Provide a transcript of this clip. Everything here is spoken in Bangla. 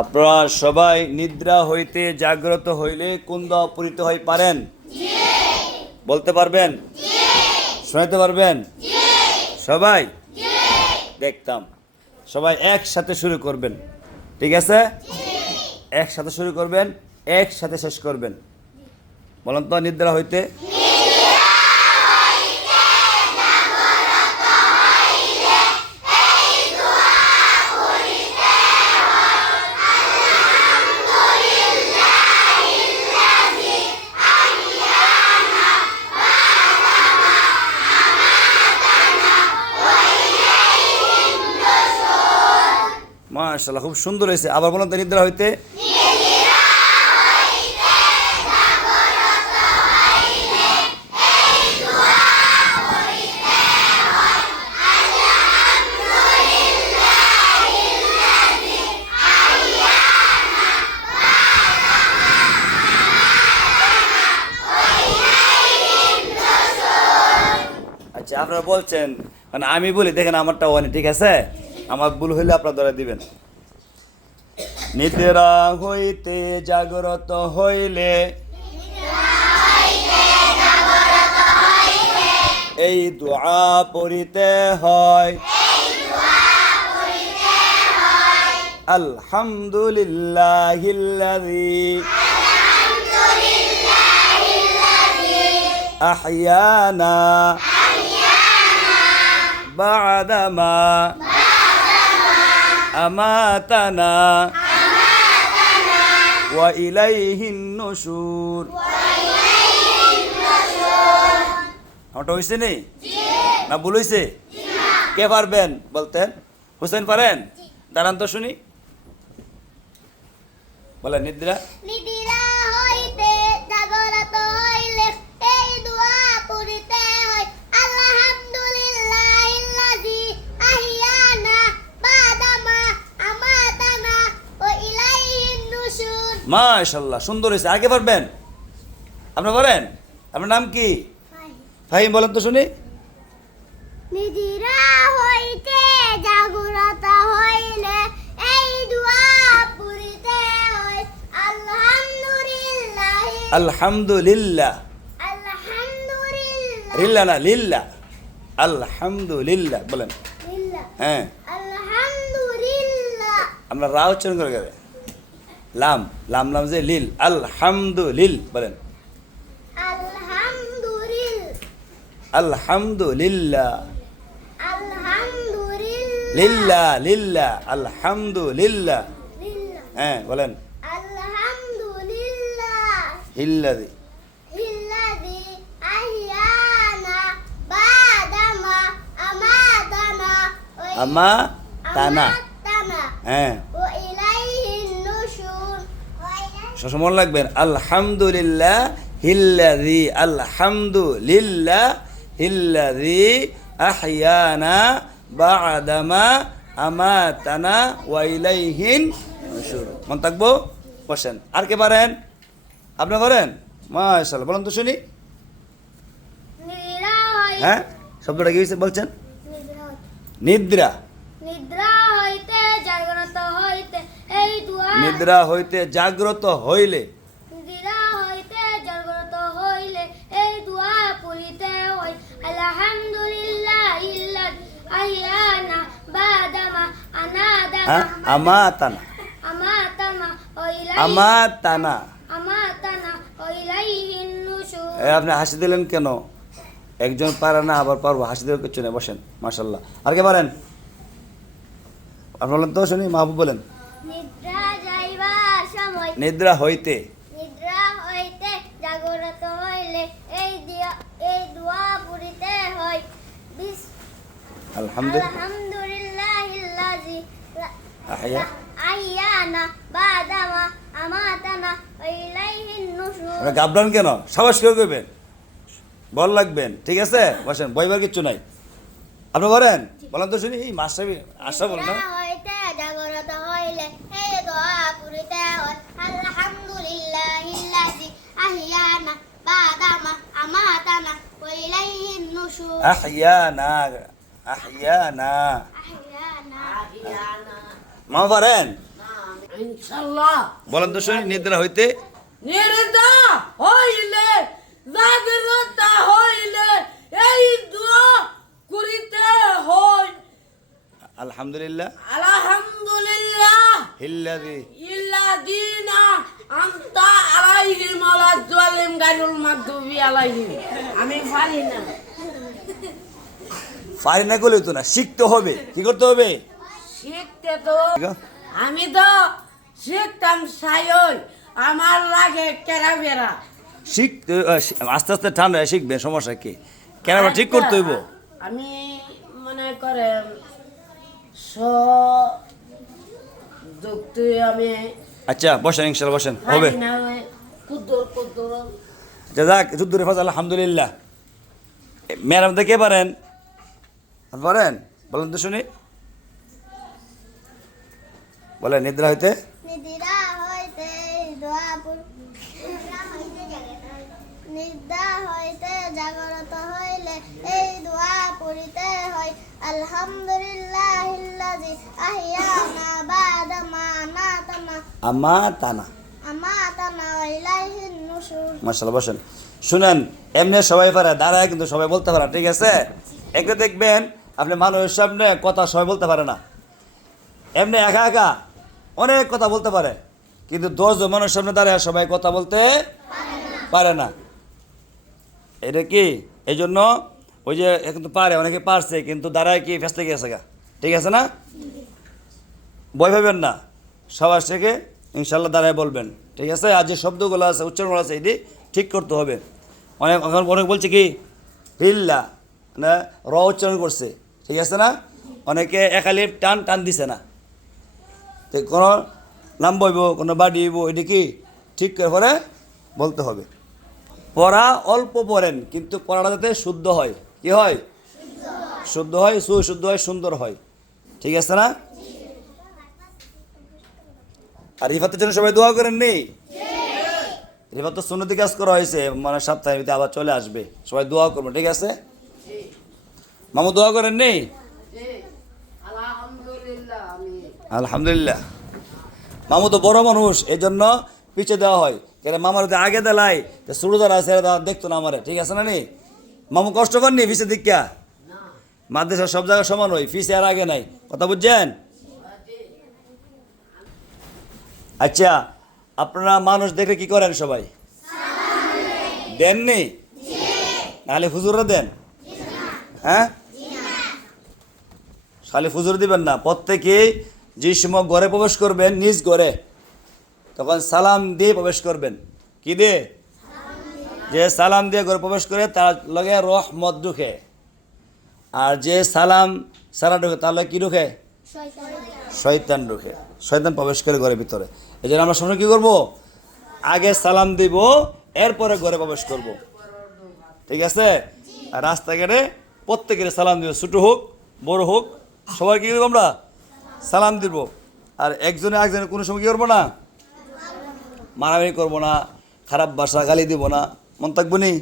আপনারা সবাই নিদ্রা হইতে জাগ্রত হইলে কোন দোয়া পড়িতে হয় পারেন? বলতে পারবেন? শোনাতে পারবেন? সবাই দেখতাম। সবাই একসাথে শুরু করবেন, ঠিক আছে? একসাথে শুরু করবেন, একসাথে শেষ করবেন। বলেন তো, নিদ্রা হইতে মাশাআল্লাহ, খুব সুন্দর হয়েছে। আবার বলেন তো, নিদ্রা হইতে আচ্ছা, আপনারা বলছেন মানে আমি বলি, দেখেন আমারটা ওয়ানি, ঠিক আছে? আমার ভুল হইলে আপনারা ধরে দিবেন। নিদ্রা হইতে জাগ্রত হইলে এই দোয়া পড়িতে হয়, আলহামদুলিল্লাহিল্লাযী আহইয়ানা বা'দামা আমাতানা ওয়া ইলাইহিন নুশুর। ওটা হইছে নি না ভুল হইছে? কে পারবেন বলতেন? হোসেন পারেন? দাঁড়ান তো শুনি, বলেন। নিদ্রা হইতে জাগ্রত হইলে এই দোয়া পড়িতে হয়, আলহামদুলিল্লাহিল্লাযী আহইয়ানা বা'দামা আমাতানা ওয়া ইলাইহিন নুশুর। মাশাআল্লাহ, সুন্দর হয়েছে। আগে পারবেন? আপনারা পারেন? আপনার নাম কি? ফাহিম, বলেন তো শুনি। নিদ্রা হইতে জাগ্রত হইলে এই দোয়া পড়িতে হয়, আলহামদুলিল্লাহ আলহামদুলিল্লাহ লিল্লাহ না লিল্লাহ, আলহামদুলিল্লাহ বলেন। লিল্লাহ হ্যাঁ, আলহামদুলিল্লাহ। আমরা রা উচ্চারণ করে গেলে লাম লাম লাম যে লিল, আলহামদুলিল বলেন। আলহামদুলিল্লাহ লিল্লাহ লিল্লাহ আলহামদুলিল্লাহ। হ্যাঁ বলেন। আলহামদুলিল্লাহ হিল্লাযী হিল্লাযী আহইয়ানা বা'দামা আমাতানা আমাতানা। হ্যাঁ, ওয়া ইলাইহিন নুশুর। সসমন লাগবেন। আলহামদুলিল্লাহ হিল্লাযী, আলহামদুলিল্লাহ হিল্লাযী আহইয়ানা বা'দামা আমাতানা ওয়া ইলাইহিন নুশুর। মন থাকবো? বসেন। আর কে পারেন? আপনি পারেন? মাশাআল্লাহ, বলেন তো শুনি। নিদ্রা হ্যাঁ, শব্দটা কি হয়েছে বলছেন? নিদ্রা নিদ্রা। হইতে জাগ্রত হইতে এই দোয়া নিদ্রা হইতে জাগ্রত হইলে নিদ্রা হইতে জাগ্রত হইলে এই দোয়া পড়িতে হয়, আলহামদুলিল্লাহিল্লাযী আহইয়ানা বা'দামা হ্যাঁ, আমাতানা আমাতানা আমাতানা। ওয়া ইলাইহিন নুশুর। আপনি হাসি দিলেন কেন? একজন পারে না, আবার পারবো, হাসি দেওয়ার কিছু নেই, বসেন। মাশাআল্লাহ। আর কে পারেন? আপনি বলেন তো শুনি, মাহবুব বলেন। নিদ্রা যাইবার সময় নিদ্রা হইতে নিদ্রা হইতে জাগ্রত হইলে এই দোয়া পড়িতে হয়, আলহামদুলিল্লাহিল্লাযী আহইয়ানা বা'দামা আমাতানা ওয়া ইলাইহিন নুশুর। আপনি ঘাবড়ান কেন? সাবাস করে করবেন, বল লাগবেন, ঠিক আছে? বসেন, বইবার কিচ্ছু নাই। আপনি বলেন, বলেন তো শুনি। এই মাস্টার আশা বলেন না। নিদ্রা হইতে জাগ্রত হইলে এই দোয়া পড়িতে হয়, আলহামদুলিল্লাহিল্লাযী আহইয়ানা বা'দামা আমাতানা ওয়া ইলাইহিন নুশুর। আহইয়ানা আহইয়ানা। আহইয়ানা মা পারেন? ইনশাআল্লাহ। বলেন তো শুনি, নিদ্রা হইতে নিদ্রা হইলে জাগ্রত হইলে এই দোয়া করিতে হয়। আলহামদুলিল্লাহ আলহামদুলিল্লাহ হিল্লাযী ইল্লাযীনা আনতা আলাইহিম ওয়ালাদ-দালিম গায়রুল মাগদুবি আলাইহিম। আমি পারি না। পারি না করলে তো না, শিখতে হবে। কি করতে হবে? শিখতে তো আমি তো শিখতাম সায়ই, আমার লাগে কেরা বেরা। শিখতে আস্তে আস্তে ঠান্ডা শিখবেন, সমস্যা কি? কেন ঠিক করতে হইব। আমি মনে করেন যুক্ত আমি আচ্ছা বসেন, ইনশাল্লাহ বসেন, হবে। পারি না, ওই কুদ্দুর কুদ্দুর। যাক যুদ্ধরে ফাজ, আলহামদুলিল্লাহ। ম্যাডাম তো কে পারেন? পারেন? বলেন তো শুনি, বলেন। নিদ্রা হইতে নিদ্রা হইতে দোয়া নিদ্রা হইতে জাগ্রত হইলে এই দোয়া পড়িতে হয়। আলহামদুলিল্লাহিল্লাযী আহইয়ানা বাদা মা আমাতানা আমাতানা ওয়া ইলাইহিন নুশুর। মাশাআল্লাহ, বসেন। শুনেন, এমনি সবাই পারে, দাঁড়ায় কিন্তু সবাই বলতে পারে, ঠিক আছে? একটা দেখবেন আপনি মানুষের সামনে কথা সবাই বলতে পারে না, এমনি একা একা অনেক কথা বলতে পারে, কিন্তু 10 জন মানুষের সামনে দাঁড়ায় সবাই কথা বলতে পারে না। এটা কি এই জন্য? ওই যে এখন তো পারে, অনেকে পারছে, কিন্তু দাঁড়ায় কি ফেসতে গেছে গা, ঠিক আছে না? ভয় পাবেন না, সবার থেকে ইনশাল্লাহ দাঁড়ায় বলবেন, ঠিক আছে? আর যে শব্দগুলো আছে, উচ্চারণগুলো আছে, এটি ঠিক করতে হবে। অনেক বলছে কি হিল্লা, না র উচ্চারণ করছে, ঠিক আছে না? অনেকে একালি টান দিছে না, তো কোনো নাম বইব, কোনো বাড়ি হইব, এটা কি ঠিক করে বলতে হবে। পড়া অল্প পড়েন, কিন্তু পড়াটা যাতে শুদ্ধ হয়। কি হয়? শুদ্ধ হয়, সুশুদ্ধ হয়, সুন্দর হয়, ঠিক আছে না? আর রিফাতের জন্য সবাই দোয়া করেন নি? রিফাত তো সুন্নতি কাজ করা হয়েছে, মানে সপ্তাহের ভিতরে আবার চলে আসবে, সবাই দোয়া করবো, ঠিক আছে? মামু দোয়া করেন নি? আলহামদুলিল্লাহ। আমি আলহামদুলিল্লাহ। মামু তো বড় মানুষ, এই জন্য পিছিয়ে দেওয়া হয়। কেন মামার যদি আগে দেলাই, ছোটো যারা আছে দেখতো না আমারে, ঠিক আছে না নি? মামু কষ্ট করেননি ফিসের দিকা? মাদ্রাসা সব জায়গায় সমান হয়, ফিসে আর আগে নাই, কথা বুঝছেন? আচ্ছা, আপনারা মানুষ দেখে কি করেন সবাই? দেননি? নাহলে হুজুররা দেন? হ্যাঁ, খালি ফুজুর দিবেন না। প্রত্যেকে যে সময় ঘরে প্রবেশ করবেন, নিজ ঘরে, তখন সালাম দিয়ে প্রবেশ করবেন। কি দিয়ে? যে সালাম দিয়ে ঘরে প্রবেশ করে তার লগে রহমত ঢুকে, আর যে সালাম সারা ঢুকে তার লগে কি ঢুকে? শয়তান ঢুকে। শয়তান প্রবেশ করে ঘরের ভিতরে। এই জন্য আমরা সবসময় কী করবো? আগে সালাম দিব, এরপরে ঘরে প্রবেশ করব, ঠিক আছে? আর রাস্তাঘাটে প্রত্যেকের সালাম দিব, ছোটো হোক বড় হোক, সবাই কী করবো? আমরা সালাম দিব। আর একজনে একজনের কোনো সময় কী করবো না? মারামারি করবো না, খারাপ ভাষা গালি দিব না, মন থাকবো নি?